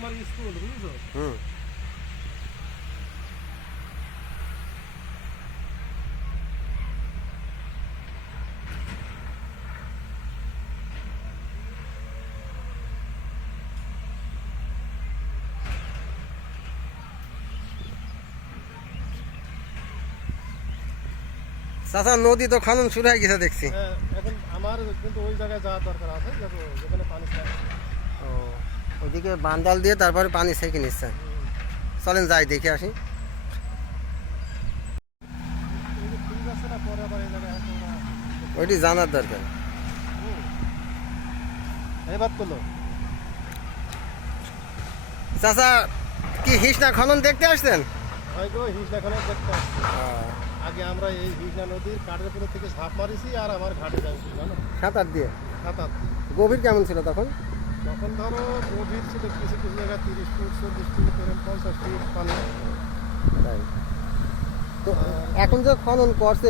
তোমার স্কুল বুঝছো? হুম। চাচা নদী তো খনন শুরু হয়ে গেছে দেখছি। হ্যাঁ, এখন আমার কিন্তু ওই জায়গায় যাওয়ার দরকার আছে যেখানে পানি থাকে। ও, ওইদিকে বান্দাল দিয়ে তারপরে পানি ছেঁকে নিচ্ছে। চলেন যাই দেখে আসি। ঠিক আছে না, পরে আবার এই জায়গায় আসবো না। ওইটি জানার দরকার। এবার তোলো। চাচা কি হিসনা খনন দেখতে আসছেন? হয়তো হিজলা খানা দেখতে আসছি। আগে আমরা এই হিজলা নদীর কাঠের থেকে ঝাঁপ মারিছি আর আমার ঘাটে যাচ্ছি জানো, সাঁতার দিয়ে। সাঁতার। গভীর কেমন ছিল তখন? তখন ধরো গভীর ছিল কিছু কিছু জায়গায় 30 ফুট 40 ফুট 50 ফিট পানি। তাই তো এখন যে খনন করছে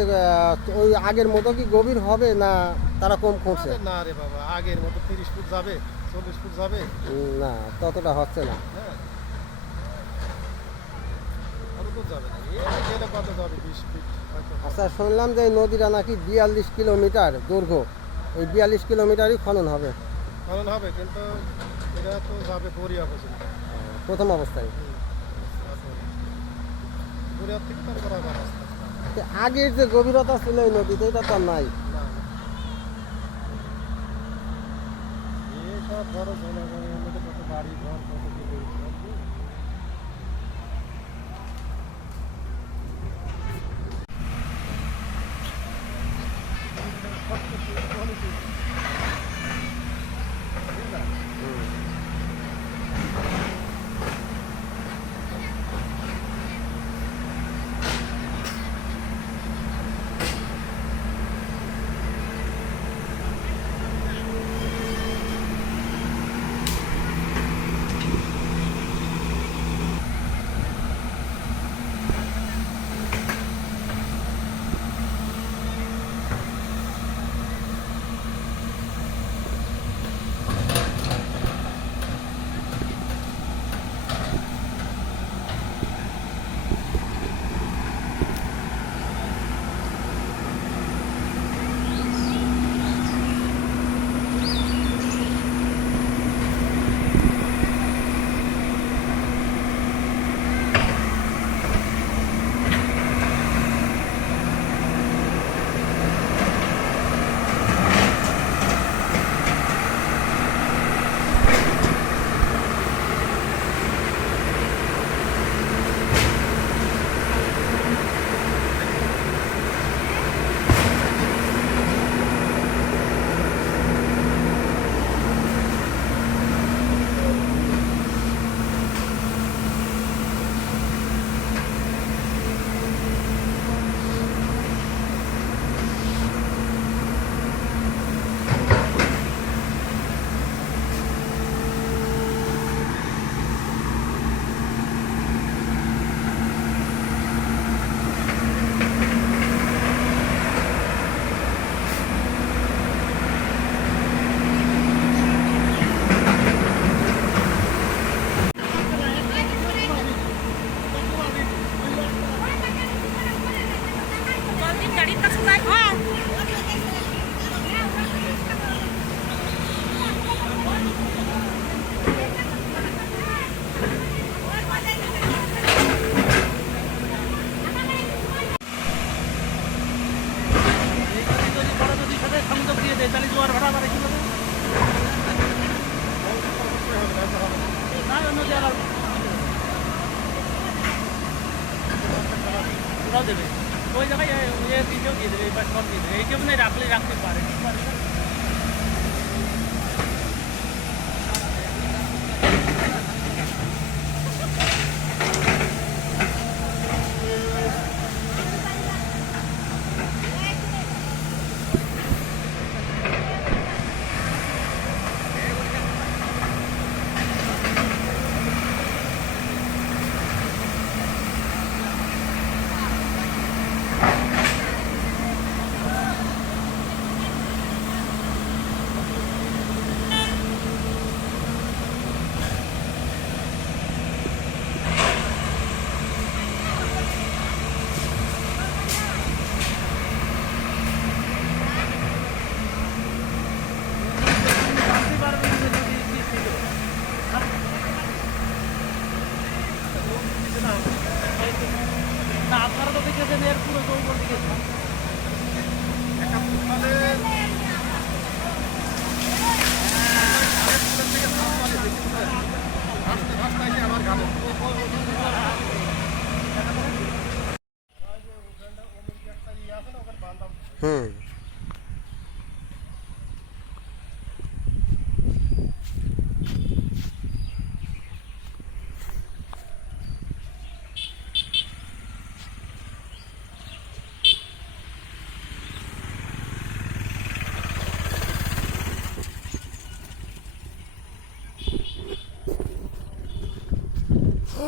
ওই আগের মতো কি গভীর হবে না তারা কম করছে? আরে না রে বাবা, আগের মতো 30 ফুট যাবে, 40 ফুট যাবে না, ততটা হচ্ছে না। হ্যাঁ, অত তো যাবে না। এই গেলে কত যাবে, 20 ফিট হয়তো। আচ্ছা, শুনলাম যে এই নদীটা নাকি 42 কিলোমিটার দৈর্ঘ্য। ওই 42 কিলোমিটারই খনন হবে খনন হবে, কিন্তু এটা তো যাবে বরিয়া পর্যন্ত প্রথম অবস্থায়। বরিয়ার থেকে তারপর আবার আস্তে আস্তে। তো আগের যে গভীরতা ছিল এই নদীতে এটা তো আর নাই। না, এইসব ধরো জনগণের মধ্যে কত বাড়ি ঘর কত কিছু সব দিয়ে। দেবে ওই জায়গায় দিতেও দিয়ে দেবে, এবার সব দিয়ে দেবে। এইটা মনে হয় রাখতে পারে।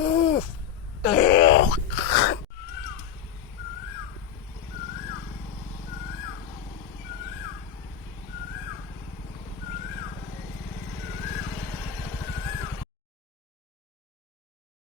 দেবে